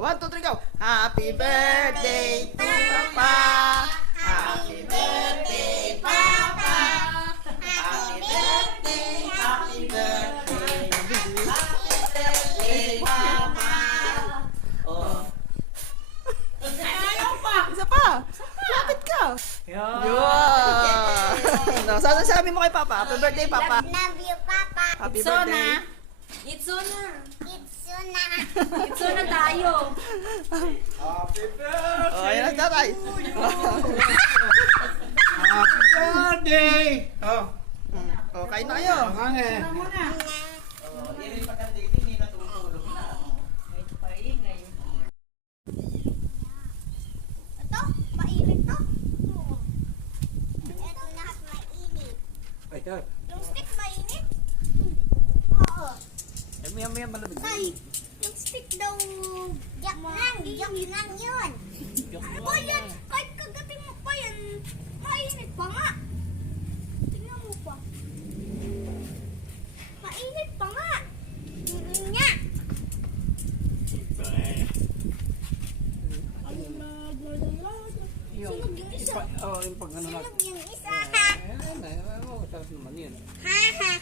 1, 2, 3, go! Happy birthday to Papa! Happy birthday, Papa! Happy birthday, happy birthday! Happy birthday, Papa! Oh. Ayaw pa. Isa pa! Lapit ka! Yun! No, sabi mo kay Papa, happy birthday, Papa! Love you, Papa. Happy Itsuna. birthday! Itsuna. Itsuna. Itsuna tayo. Happy birthday! Oh, ayan na tatay! Happy birthday! Oh, Oh, kain na kayo! ang eh. Muna. Ito, mainit to. Ito lahat mainit. Ayun. Yung stick mainit? Oo. Maya malamig. Tay, yung stick daw, joke lang yun. Ano yan? Kahit kagating mo pa yan, mainit pa nga. Tingnan mo pa. Mainit pa nga. Hindi nga. Sunog yung isa. Oh, yung pag ano na. Sunog yung isa. Ayan, sarap naman yun. Ha ha.